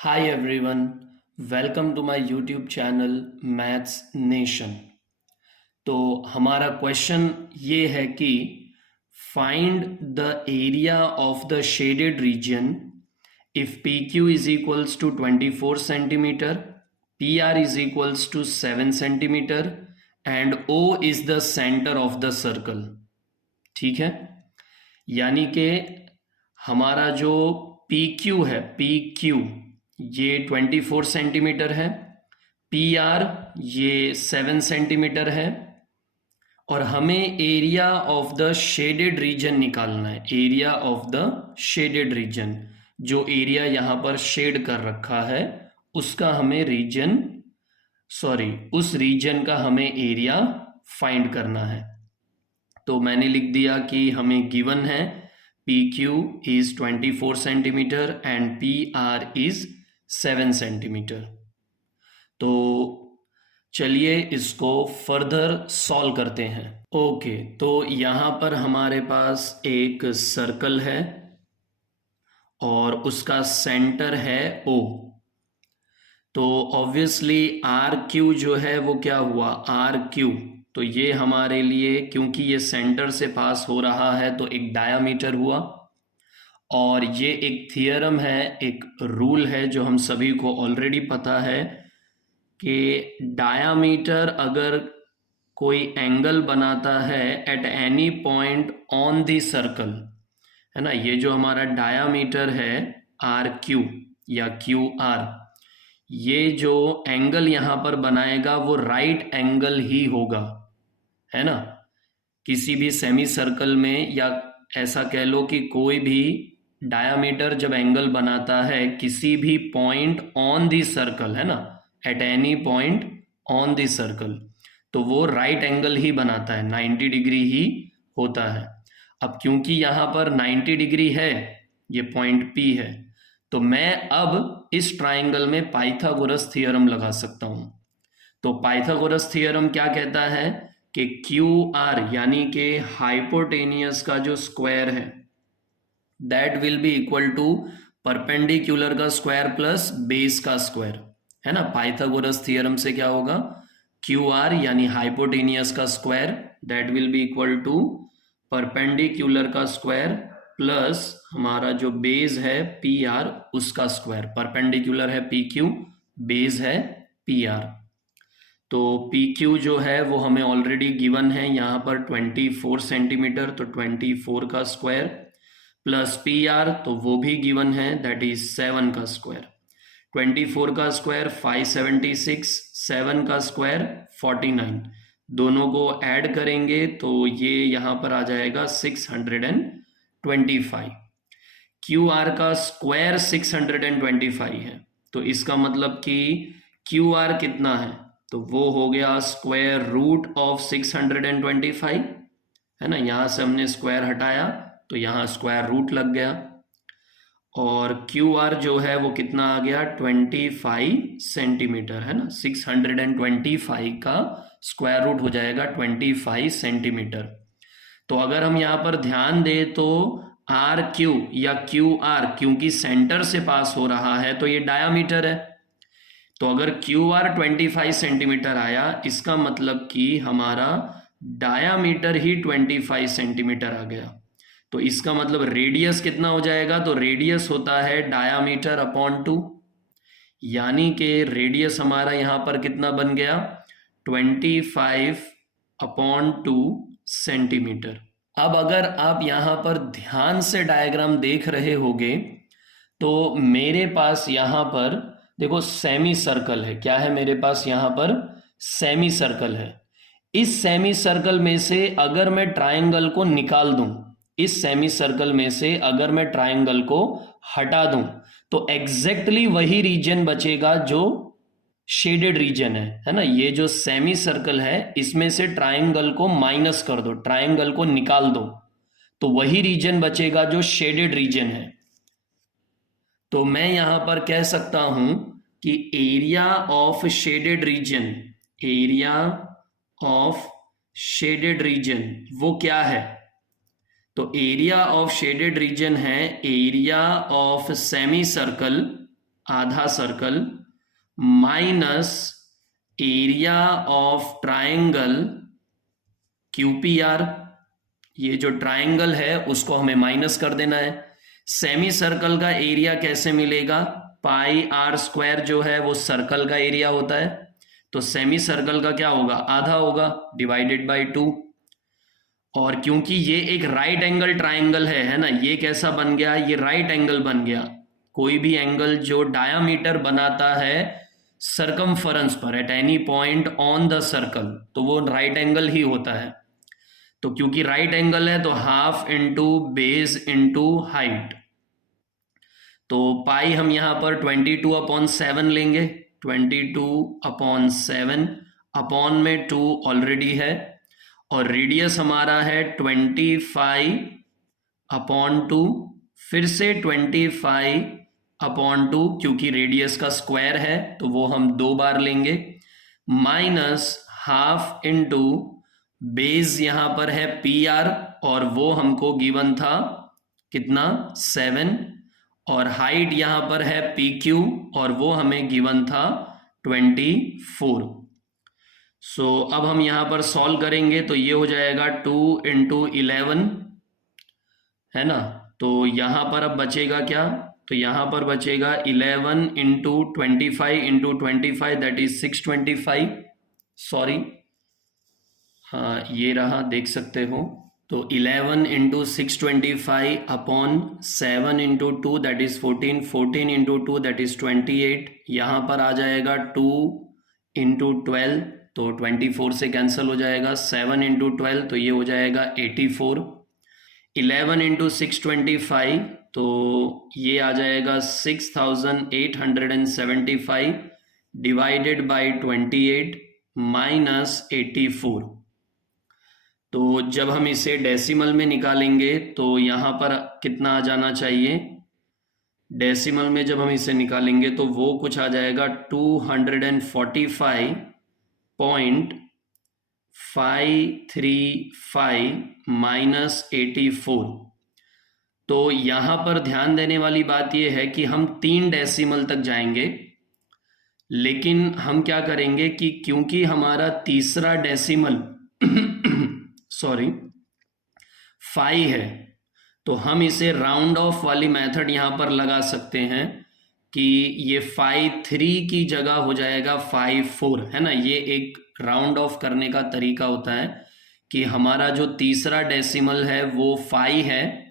Hi everyone, welcome to my YouTube channel Maths Nation. तो हमारा question ये है कि find the area of the shaded region if P Q is equals to 24 centimetre, P R is equals to 7 centimetre and O is the centre of the circle. ठीक है, यानी कि हमारा जो पी क्यू है, पी क्यू ये 24 centimetre है, P R ये 7 सेंटीमीटर है और हमें area of the shaded reason निकालना है। Area of the shaded reason, जो एरिया यहां पर शेड कर रखा है उसका हमें उस रीजन का हमें एरिया फाइंड करना है। तो मैंने लिख दिया कि हमें गिवन है PQ is 24 centimetre and PR is 7 centimetre. तो चलिए इसको फर्दर सॉल्व करते हैं। ओके, तो यहाँ पर हमारे पास एक सर्कल है और उसका सेंटर है O। तो ऑब्वियसली RQ जो है वो क्या हुआ, RQ, तो ये हमारे लिए, क्योंकि ये सेंटर से पास हो रहा है तो एक डायामीटर हुआ। और ये एक थियरम है, एक रूल है जो हम सभी को ऑलरेडी पता है कि डायामीटर अगर कोई एंगल बनाता है at any point on the circle, है ना, ये जो हमारा डायामीटर है RQ या QR, ये जो एंगल यहां पर बनाएगा वो राइट एंगल ही होगा, है ना। किसी भी सेमी सर्कल में, या ऐसा कह लो कि कोई भी डायामीटर जब एंगल बनाता है किसी भी पॉइंट ऑन दी सर्कल, है ना, at any point on the circle, तो वो राइट एंगल ही बनाता है, 90 डिग्री ही होता है। अब क्योंकि यहां पर 90 डिग्री है, ये पॉइंट P है, तो मैं अब इस ट्राइंगल में पाइथागोरस थ्योरम लगा सकता हूं। तो पाइथागोरस थ्योरम क्या कहता है कि QR यानी कि हाइपोटेनियस का जो स्क्वायर है that will be equal to perpendicular का स्क्वायर प्लस बेस का स्क्वायर, है ना। पाइथागोरस थ्योरम से क्या होगा, QR यानी हाइपोटेनियस का square that will be equal to perpendicular का स्क्वायर प्लस हमारा जो बेस है PR उसका स्क्वायर। परपेंडिकुलर है PQ, बेस है PR। तो PQ जो है वो हमें ऑलरेडी गिवन है यहाँ पर 24 सेंटीमीटर, तो 24 का स्क्वायर प्लस PR, तो वो भी गिवन है, दैट इज 7 का स्क्वायर। 24 का स्क्वायर 576, 7 का स्क्वायर 49, दोनों को ऐड करेंगे तो ये यहाँ पर आ जाएगा 625। QR का स्क्वायर 625 है, तो इसका मतलब कि QR कितना है, तो वो हो गया स्क्वायर रूट ऑफ 625, है ना। यहां से हमने स्क्वायर हटाया तो यहां स्क्वायर रूट लग गया, और QR जो है वो कितना आ गया, 25 सेंटीमीटर, है ना। 625 का स्क्वायर रूट हो जाएगा 25 सेंटीमीटर। तो अगर हम यहां पर ध्यान दें तो RQ या QR, क्योंकि सेंटर से पास हो रहा है तो ये डायामीटर है, तो अगर QR 25 सेंटीमीटर आया, इसका मतलब कि हमारा डायामीटर ही 25 सेंटीमीटर आ गया। तो इसका मतलब रेडियस कितना हो जाएगा, तो रेडियस होता है डायामीटर अपॉन 2, यानी कि रेडियस हमारा यहां पर कितना बन गया, 25 अपॉन 2 सेंटीमीटर। अब अगर आप यहां पर ध्यान से डायग्राम देख रहे होगे तो मेरे पास यहां पर देखो सेमी सर्कल है। क्या है मेरे पास यहां पर, सेमी सर्कल है। इस सेमी सर्कल में से अगर मैं ट्रायंगल को निकाल दूं, इस सेमी सर्कल में से अगर मैं ट्रायंगल को हटा दूं, तो एग्जैक्टली वही रीजन बचेगा जो शेडेड रीजन है ना। ये जो सेमी सर्कल है इसमें से ट्रायंगल को माइनस कर दो, ट्रायंगल को निकाल दो, तो वही रीजन बचेगा जो शेडेड रीजन है। तो मैं यहां पर कह सकता हूं कि area of shaded region, area of shaded region वो क्या है, तो एरिया ऑफ शेडेड रीजन है एरिया ऑफ सेमी सर्कल आधा circle minus area of triangle QPR। ये जो ट्राइंगल है उसको हमें माइनस कर देना है। सेमी सर्कल का एरिया कैसे मिलेगा? पाई आर स्क्वायर जो है वो सर्कल का एरिया होता है, तो सेमी सर्कल का क्या होगा? आधा होगा, डिवाइडेड बाय 2। और क्योंकि ये एक राइट एंगल ट्राइंगल है ना, ये कैसा बन गया? ये राइट एंगल बन गया। कोई भी एंगल जो डायामीटर बनाता है सरकमफरेंस पर at any point on the circle, तो वो राइट एंगल ही होता है। तो क्योंकि राइट एंगल है तो half into base into height, तो पाई हम यहां पर 22/7 लेंगे। 22/7 अपॉन में 2 ऑलरेडी है, और रेडियस हमारा है 25/2, फिर से 25/2, क्योंकि रेडियस का स्क्वायर है तो वो हम 2 बार लेंगे, माइनस हाफ इंटू बेस यहां पर है PR, और वो हमको गिवन था कितना? 7, और हाइट यहां पर है PQ, और वो हमें गिवन था 24। सो अब हम यहां पर सॉल्व करेंगे तो ये हो जाएगा 2 × 11, है ना। तो यहां पर अब बचेगा क्या? तो यहां पर बचेगा 11 × 25 × 25, दैट इज 625। सॉरी, हाँ ये रहा, देख सकते हो। तो 11 × 625 upon 7 × 2 that is 14, 14 × 2 that is 28। यहाँ पर आ जाएगा 2 × 12, तो 24 से कैंसिल हो जाएगा। 7 × 12 तो ये हो जाएगा 84। 11 × 625 तो ये आ जाएगा 6875 डिवाइडेड बाई 28 माइनस 84। तो जब हम इसे डेसिमल में निकालेंगे तो यहाँ पर कितना आ जाना चाहिए? डेसिमल में जब हम इसे निकालेंगे तो वो कुछ आ जाएगा 245.535 माइनस 84। तो यहाँ पर ध्यान देने वाली बात यह है कि हम 3 डेसिमल तक जाएंगे, लेकिन हम क्या करेंगे कि क्योंकि हमारा तीसरा डेसिमल 5 है, तो हम इसे राउंड ऑफ वाली मेथड यहां पर लगा सकते हैं कि ये 5.3 की जगह हो जाएगा 5.4, है ना। ये एक राउंड ऑफ करने का तरीका होता है कि हमारा जो तीसरा डेसिमल है वो 5 है,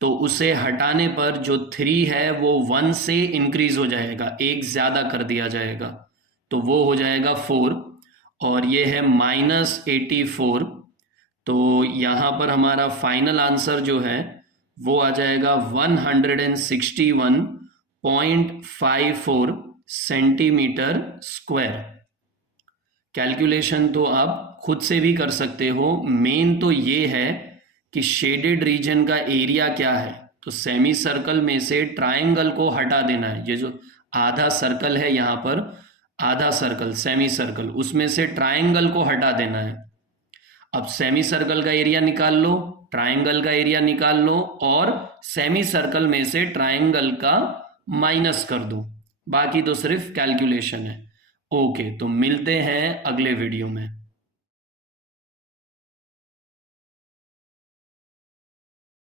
तो उसे हटाने पर जो 3 है वो 1 से इंक्रीज हो जाएगा, एक ज्यादा कर दिया जाएगा, तो वो हो जाएगा 4, और ये है माइनस 84। तो यहाँ पर हमारा फाइनल आंसर जो है वो आ जाएगा 161.54 सेंटीमीटर स्क्वायर। कैलकुलेशन तो आप खुद से भी कर सकते हो। मेन तो ये है कि शेडेड रीजन का एरिया क्या है, तो सेमी सर्कल में से ट्रायंगल को हटा देना है। ये जो आधा सर्कल है यहाँ पर, आधा सर्कल सेमी सर्कल, उसमें से ट्रायंगल को हटा देना है। अब सेमी सर्कल का एरिया निकाल लो, ट्रायंगल का एरिया निकाल लो, और सेमी सर्कल में से ट्रायंगल का माइनस कर दो, बाकी तो सिर्फ कैलकुलेशन है। ओके, तो मिलते हैं अगले वीडियो में।